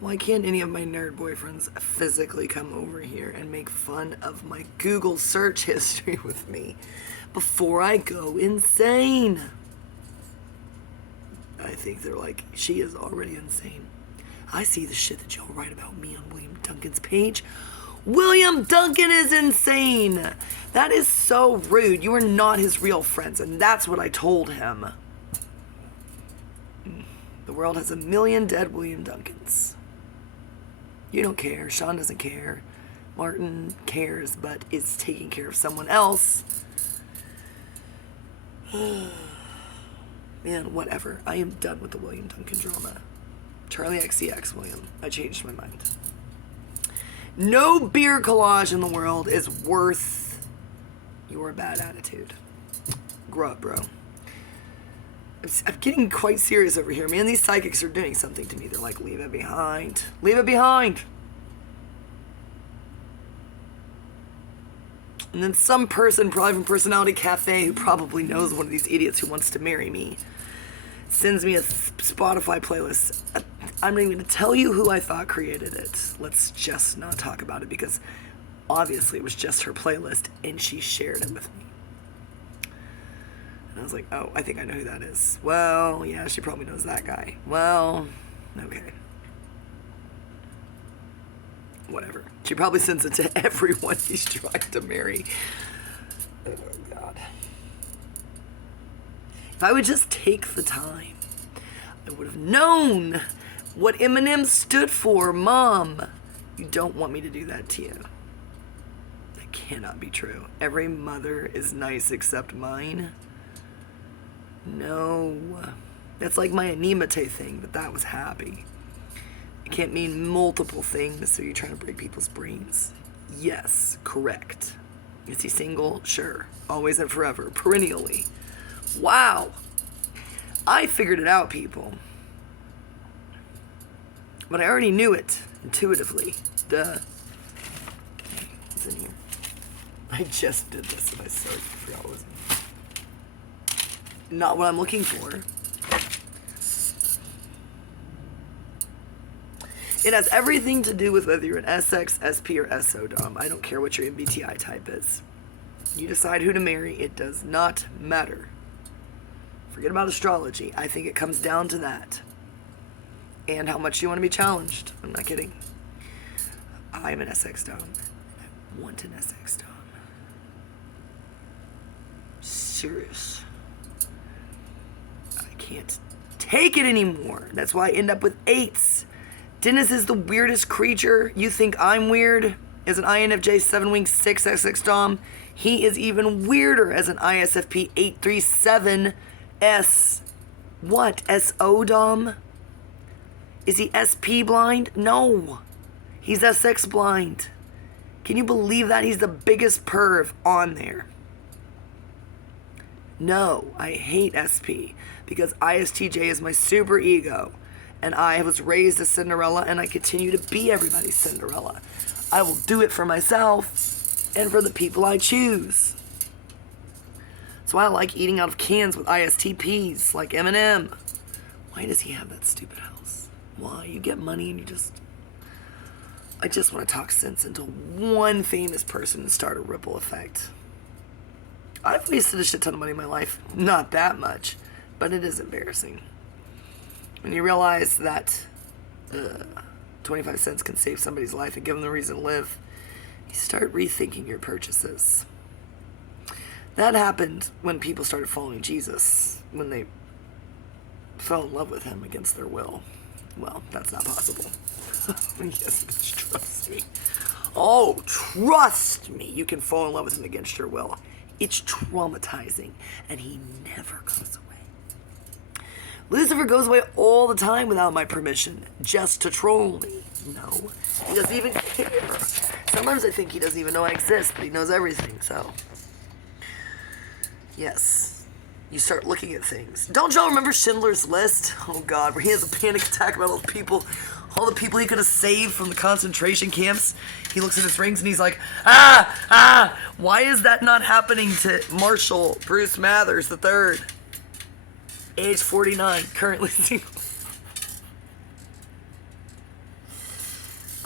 Why can't any of my nerd boyfriends physically come over here and make fun of my Google search history with me before I go insane? I think they're like, she is already insane. I see the shit that y'all write about me on William Duncan's page. William Duncan is insane. That is so rude. You are not his real friends, and that's what I told him. The world has a million dead William Duncans. You don't care. Sean doesn't care. Martin cares, but is taking care of someone else. Man, whatever. I am done with the William Duncan drama. Charlie XCX, William. I changed my mind. No beer collage in the world is worth your bad attitude. Grow up, bro. I'm getting quite serious over here, man. These psychics are doing something to me. They're like, leave it behind. Leave it behind. And then some person, probably from Personality Cafe, who probably knows one of these idiots who wants to marry me, sends me a Spotify playlist. I'm not even going to tell you who I thought created it. Let's just not talk about it, because obviously it was just her playlist and she shared it with me. And I was like, oh, I think I know who that is. Well, yeah, she probably knows that guy. Well, okay. Whatever. She probably sends it to everyone he's trying to marry. Oh, God. If I would just take the time, I would have known what Eminem stood for. Mom, you don't want me to do that to you. That cannot be true. Every mother is nice except mine. No. That's like my Animate thing, but that was happy. It can't mean multiple things, so you're trying to break people's brains. Yes, correct. Is he single? Sure. Always and forever. Perennially. Wow. I figured it out, people. But I already knew it intuitively. Duh. What's in here? I just did this and I forgot what was in here. Not what I'm looking for. It has everything to do with whether you're an SX, SP, or SO dom. I don't care what your MBTI type is. You decide who to marry. It does not matter. Forget about astrology. I think it comes down to that. And how much you want to be challenged. I'm not kidding. I'm an SX dom. I want an SX dom. Serious. I can't take it anymore. That's why I end up with 8s. Dennis is the weirdest creature. You think I'm weird? As an INFJ 7-wing 6 SX dom, he is even weirder as an ISFP 837S. What? SO dom? Is he SP blind? No. He's SX blind. Can you believe that? He's the biggest perv on there. No, I hate SP because ISTJ is my super ego. And I was raised as Cinderella, and I continue to be everybody's Cinderella. I will do it for myself and for the people I choose. That's why I like eating out of cans with ISTPs, like Eminem. Why does he have that stupid house? Why? You get money and I just want to talk sense into one famous person and start a ripple effect. I've wasted a shit ton of money in my life. Not that much, but it is embarrassing. When you realize that 25 cents can save somebody's life and give them the reason to live, you start rethinking your purchases. That happened when people started following Jesus, when they fell in love with him against their will. Well, that's not possible. Yes, it is. Trust me. Oh, trust me. You can fall in love with him against your will. It's traumatizing, and he never goes away. Lucifer goes away all the time without my permission, just to troll me. No, he doesn't even care. Sometimes I think he doesn't even know I exist, but he knows everything, so. Yes, you start looking at things. Don't y'all remember Schindler's List? Oh God, where he has a panic attack about all the people he could have saved from the concentration camps. He looks at his rings and he's like, why is that not happening to Marshall Bruce Mathers III? Age 49, currently single.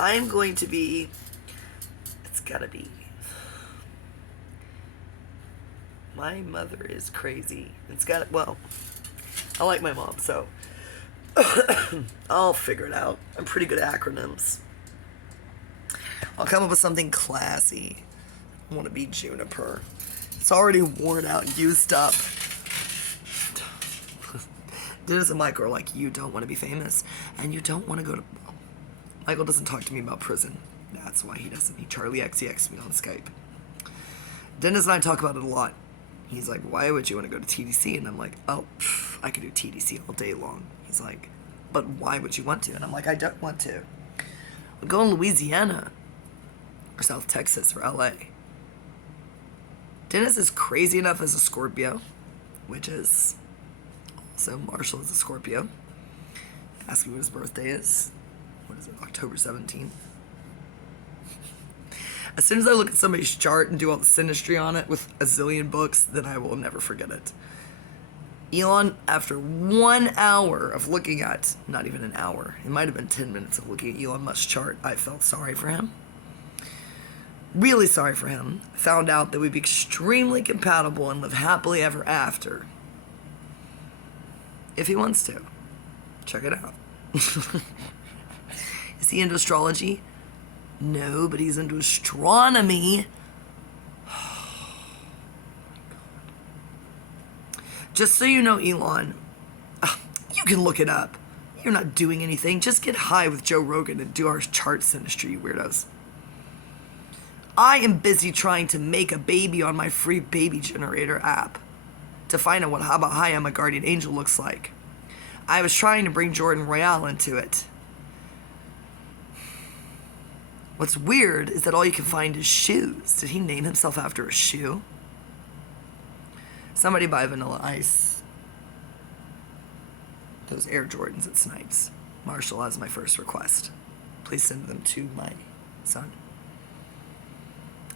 I'm going to be, it's gotta be, my mother is crazy. It's got, well, I like my mom, so I'll figure it out. I'm pretty good at acronyms. I'll come up with something classy. I want to be Juniper. It's already worn out and used up. Dennis and Michael are like, you don't want to be famous, and you don't want to go to... Michael doesn't talk to me about prison. That's why he doesn't. He Charlie XCX me on Skype. Dennis and I talk about it a lot. He's like, why would you want to go to TDC? And I'm like, oh, I could do TDC all day long. He's like, but why would you want to? And I'm like, I don't want to. I'll go in Louisiana or South Texas or LA. Dennis is crazy enough as a Scorpio, which is also Marshall is a Scorpio. Ask me what his birthday is. What is it, October 17th? As soon as I look at somebody's chart and do all the synastry on it with a zillion books, then I will never forget it. Elon, after 1 hour of looking at, not even an hour, it might have been 10 minutes of looking at Elon Musk's chart, I felt sorry for him. Really sorry for him. Found out that we'd be extremely compatible and live happily ever after. If he wants to. Check it out. Is he into astrology? No, but he's into astronomy. Just so you know, Elon, you can look it up. You're not doing anything. Just get high with Joe Rogan and do our chart synastry, you weirdos. I am busy trying to make a baby on my free baby generator app to find out what how about Hi, I'm a Guardian Angel looks like. I was trying to bring Jordan Royale into it. What's weird is that all you can find is shoes. Did he name himself after a shoe? Somebody buy Vanilla Ice. Those Air Jordans at Snipes. Marshall has my first request. Please send them to my son.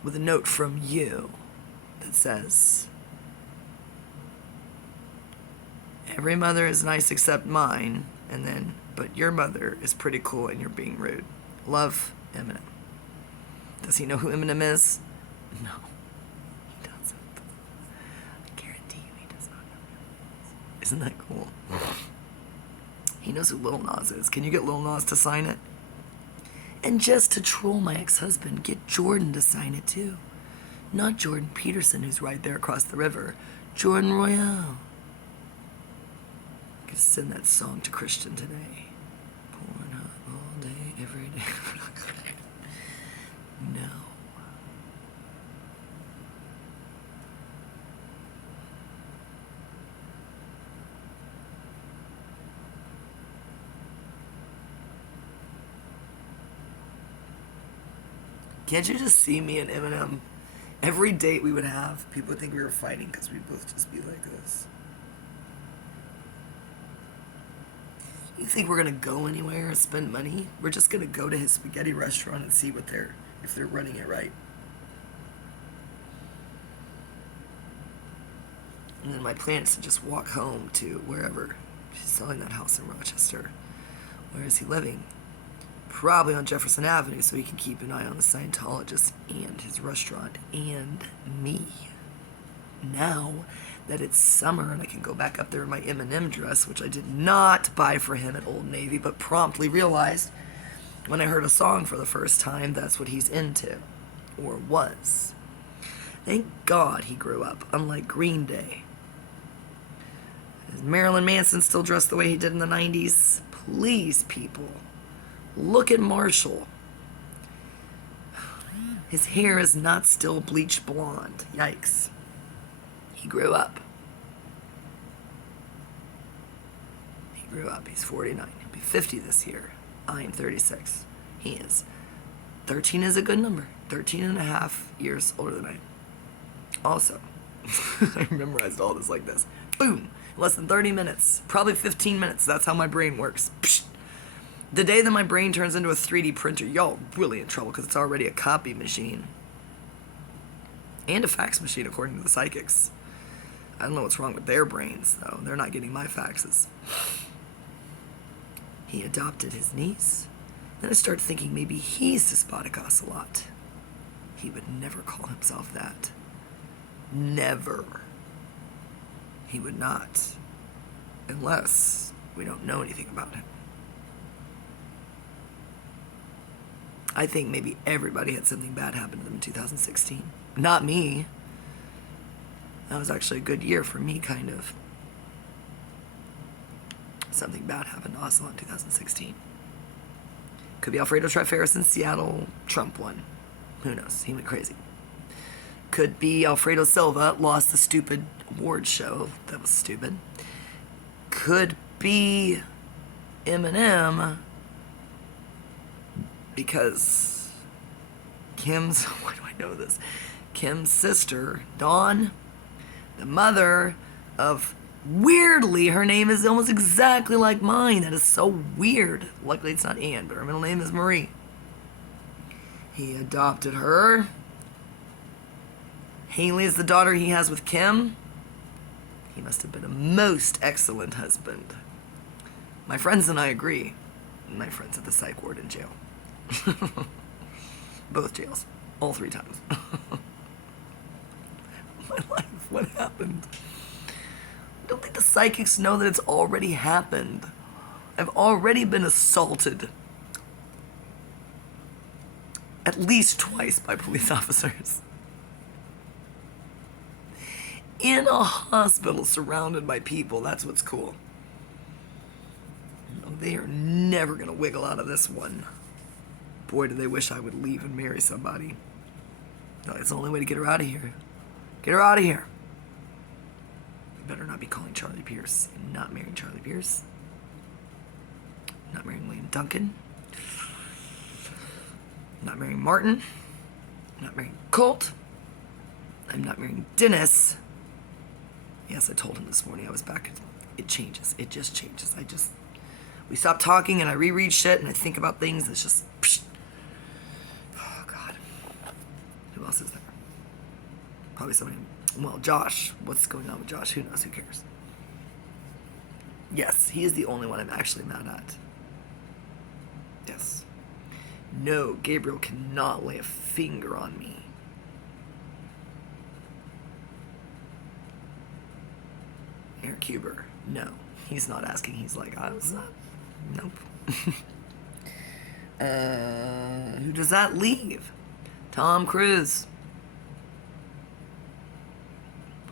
With a note from you that says, every mother is nice except mine, and then, but your mother is pretty cool and you're being rude. Love, Eminem. Does he know who Eminem is? No, he doesn't. I guarantee you he does not know who Eminem is. Isn't that cool? He knows who Lil Nas is. Can you get Lil Nas to sign it? And just to troll my ex-husband, get Jordan to sign it too. Not Jordan Peterson, who's right there across the river. Jordan Royale. I'm gonna send that song to Christian today. Pornhub all day, every day. No. Can't you just see me and Eminem? Every date we would have, people would think we were fighting because we'd both just be like this. You think we're gonna go anywhere or spend money? We're just gonna go to his spaghetti restaurant and see what if they're running it right. And then my plan is to just walk home to wherever. She's selling that house in Rochester. Where is he living? Probably on Jefferson Avenue, so he can keep an eye on the Scientologist and his restaurant and me. Now that it's summer and I can go back up there in my M&M dress, which I did not buy for him at Old Navy, but promptly realized when I heard a song for the first time, that's what he's into, or was. Thank God he grew up, unlike Green Day. Is Marilyn Manson still dressed the way he did in the 90s? Please, people. Look at Marshall. His hair is not still bleached blonde. Yikes. He grew up. He grew up. He's 49. He'll be 50 this year. I am 36. He is. 13 is a good number. 13 and a half years older than I am. Also, I memorized all this like this. Boom. Less than 30 minutes. Probably 15 minutes. That's how my brain works. Psh. The day that my brain turns into a 3D printer, y'all really in trouble because it's already a copy machine. And a fax machine, according to the psychics. I don't know what's wrong with their brains, though. They're not getting my faxes. He adopted his niece, Then I start thinking maybe he's despotic ocelot. He would never call himself that. Never. He would not. Unless we don't know anything about him. I think maybe everybody had something bad happen to them in 2016. Not me. That was actually a good year for me, kind of. Something bad happened to Ocelot in 2016. Could be Alfredo Triferis in Seattle. Trump won. Who knows? He went crazy. Could be Alfredo Silva lost the stupid award show. That was stupid. Could be Eminem because Kim's, why do I know this? Kim's sister, Dawn, the mother of, weirdly, her name is almost exactly like mine. That is so weird. Luckily it's not Anne, but her middle name is Marie. He adopted her. Haley is the daughter he has with Kim. He must have been a most excellent husband. My friends and I agree. My friends at the psych ward in jail. Both jails. All 3 times. My life, what happened? I don't think the psychics know that it's already happened. I've already been assaulted. At least twice by police officers. In a hospital surrounded by people. That's what's cool. They are never going to wiggle out of this one. Boy, do they wish I would leave and marry somebody. No, it's the only way to get her out of here. Get her out of here. You better not be calling Charlie Pierce. I'm not marrying Charlie Pierce. I'm not marrying William Duncan. I'm not marrying Martin. I'm not marrying Colt. I'm not marrying Dennis. Yes, I told him this morning I was back. It changes. It just changes. We stop talking and I reread shit and I think about things and it's just, psh. Oh, God. Who else is there? Probably somebody, well, Josh. What's going on with Josh? Who knows? Who cares? Yes, he is the only one I'm actually mad at. Yes. No, Gabriel cannot lay a finger on me. Eric Huber. No, he's not asking. He's like, I was not. Nope. Who does that leave? Tom Cruise.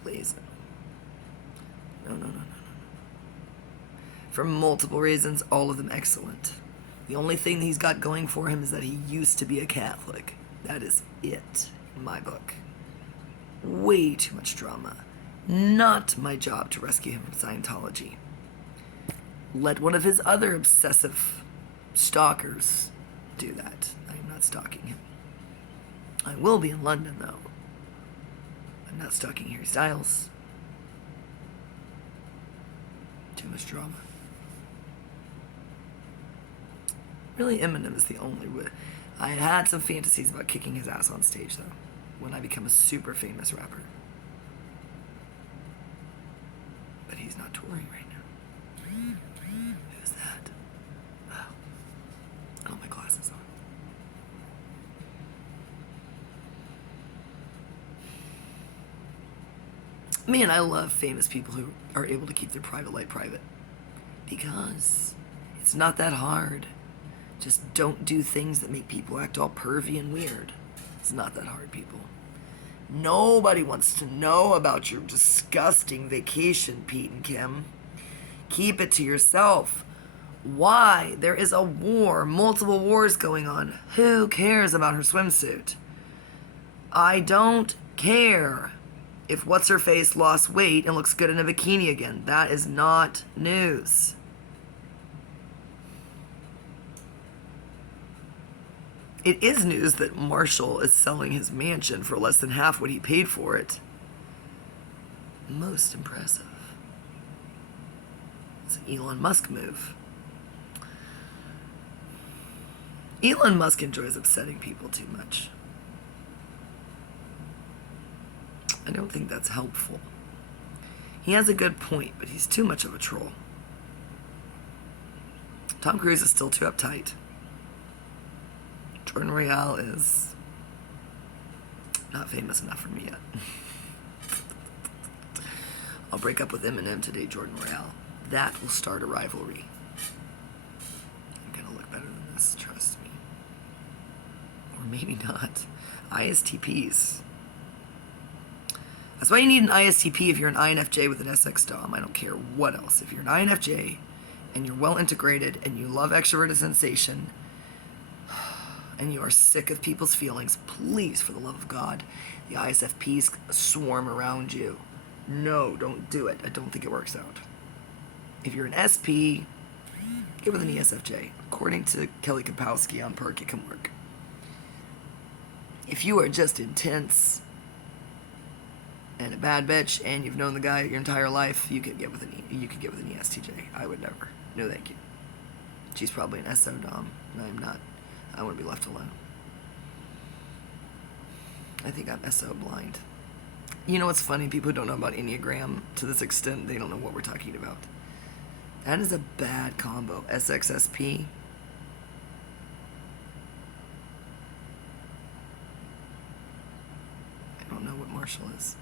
Please. No. For multiple reasons, all of them excellent. The only thing he's got going for him is that he used to be a Catholic. That is it, in my book. Way too much drama. Not my job to rescue him from Scientology. Let one of his other obsessive stalkers do that. I am not stalking him. I will be in London, though. I'm not stalking Harry Styles. Too much drama. Really, Eminem is the only way. I had some fantasies about kicking his ass on stage, though, when I become a super famous rapper. But he's not touring right now. Who's that? Oh. I got my glasses on. Man, I love famous people who are able to keep their private life private. Because it's not that hard. Just don't do things that make people act all pervy and weird. It's not that hard, people. Nobody wants to know about your disgusting vacation, Pete and Kim. Keep it to yourself. Why? There is a war, multiple wars going on. Who cares about her swimsuit? I don't care if what's-her-face lost weight and looks good in a bikini again. That is not news. It is news that Marshall is selling his mansion for less than half what he paid for it. Most impressive. It's an Elon Musk move. Elon Musk enjoys upsetting people too much. I don't think that's helpful. He has a good point, but he's too much of a troll. Tom Cruise is still too uptight. Jordan Royale is not famous enough for me yet. I'll break up with Eminem today, Jordan Royale. That will start a rivalry. I'm gonna look better than this, trust me. Or maybe not. ISTPs. That's why you need an ISTP if you're an INFJ with an SX Dom. I don't care what else. If you're an INFJ and you're well integrated and you love extroverted sensation and you are sick of people's feelings, please, for the love of God, the ISFPs swarm around you. No, don't do it. I don't think it works out. If you're an SP, get with an ESFJ. According to Kelly Kapowski on Perk, it can work. If you are just intense and a bad bitch and you've known the guy your entire life, you could get with an ESTJ. I would never. No, thank you. She's probably an SO Dom, and I am not. I want to be left alone. I think I'm SO blind. You know what's funny? People who don't know about Enneagram to this extent, they don't know what we're talking about. That is a bad combo. SXSP. I don't know what Marshall is.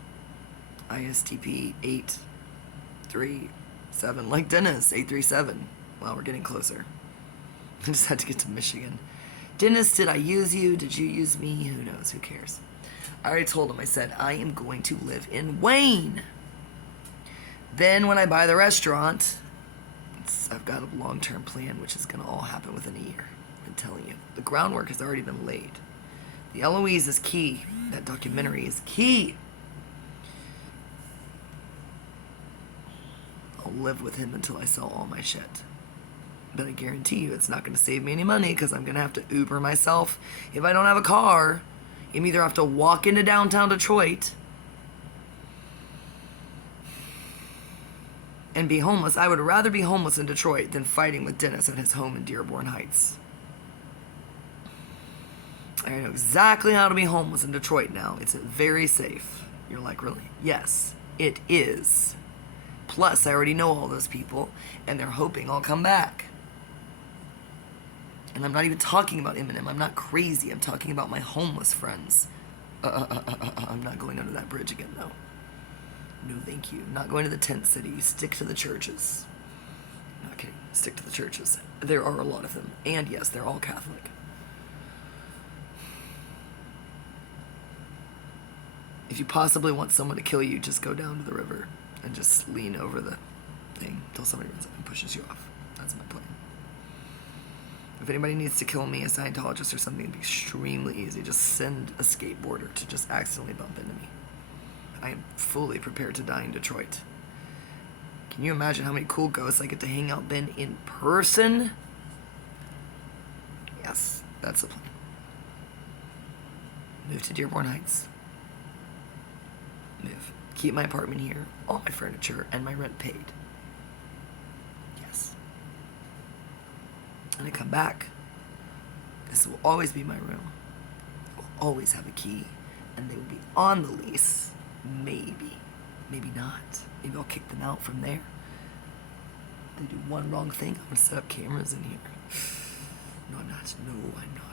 ISTP 837. Like Dennis, 837. Well, we're getting closer. I just had to get to Michigan. Dennis, did I use you? Did you use me? Who knows? Who cares? I already told him, I said, I am going to live in Wayne. Then when I buy the restaurant, I've got a long-term plan, which is going to all happen within a year. I'm telling you. The groundwork has already been laid. The Eloise is key. That documentary is key. I'll live with him until I sell all my shit. But I guarantee you it's not going to save me any money because I'm going to have to Uber myself. If I don't have a car, you either have to walk into downtown Detroit and be homeless. I would rather be homeless in Detroit than fighting with Dennis at his home in Dearborn Heights. I know exactly how to be homeless in Detroit now. It's very safe. You're like, really? Yes, it is. Plus, I already know all those people, and they're hoping I'll come back. And I'm not even talking about Eminem. I'm not crazy. I'm talking about my homeless friends. I'm not going under that bridge again, though. No, thank you. Not going to the tent city. Stick to the churches. Not kidding. Stick to the churches. There are a lot of them. And yes, they're all Catholic. If you possibly want someone to kill you, just go down to the river and just lean over the thing until somebody runs up and pushes you off. That's my plan. If anybody needs to kill me, a Scientologist or something, it'd be extremely easy. Just send a skateboarder to just accidentally bump into me. I am fully prepared to die in Detroit. Can you imagine how many cool ghosts I get to hang out Ben in person? Yes, that's the plan. Move to Dearborn Heights. Move. Keep my apartment here, all my furniture, and my rent paid. Yes. And I come back. This will always be my room. Will always have a key, and they will be on the lease. Maybe. Maybe not. Maybe I'll kick them out from there. If they do one wrong thing, I'm gonna set up cameras in here. No, I'm not. No, I'm not.